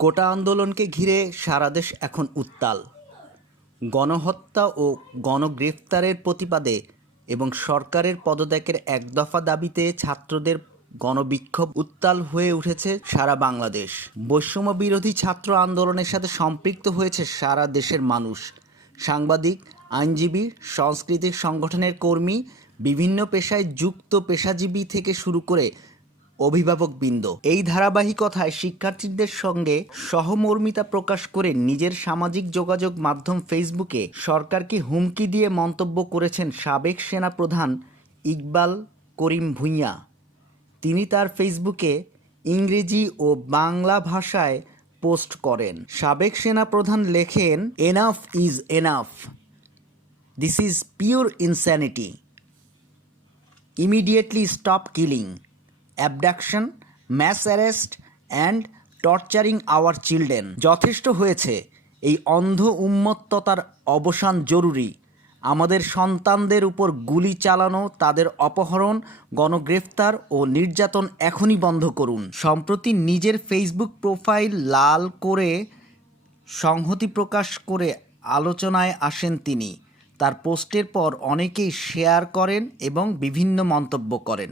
কোটা আন্দোলনকে ঘিরে সারা দেশ এখন উত্তাল। গণহত্যা ও গণগ্রেফতারের প্রতিবাদে এবং সরকারের পদত্যাগের একদফা দাবিতে ছাত্রদের গণবিক্ষোভ উত্তাল হয়ে উঠেছে সারা বাংলাদেশ। বৈষম্য বিরোধী ছাত্র আন্দোলনের সাথে সম্পৃক্ত হয়েছে সারা দেশের মানুষ, সাংবাদিক, আইনজীবী, সাংস্কৃতিক সংগঠনের কর্মী, বিভিন্ন পেশায় যুক্ত পেশাজীবী থেকে শুরু করে অভিভাবকবৃন্দ। এই ধারাবাহিকতায় শিক্ষার্থীদের সঙ্গে সহমর্মিতা প্রকাশ করে নিজের সামাজিক যোগাযোগ মাধ্যম ফেসবুকে সরকারকে হুমকি দিয়ে মন্তব্য করেছেন সাবেক সেনাপ্রধান ইকবাল করিম ভূঁইয়া। তিনি তার ফেসবুকে ইংরেজি ও বাংলা ভাষায় পোস্ট করেন। সাবেক সেনাপ্রধান লেখেন, enough is enough, this is pure insanity, immediately stop killing, abduction, mass arrest and torturing our children. যথেষ্ট হয়েছে, এই অন্ধ উন্মত্ততার অবসান জরুরি। আমাদের সন্তানদের উপর গুলি চালানো, তাদের অপহরণ, গণগ্রেফতার ও নির্যাতন এখনই বন্ধ করুন। সম্প্রতি নিজের ফেসবুক প্রোফাইল লাল করে সংহতি প্রকাশ করে আলোচনায় আসেন তিনি। তার পোস্টের পর অনেকেই শেয়ার করেন এবং বিভিন্ন মন্তব্য করেন।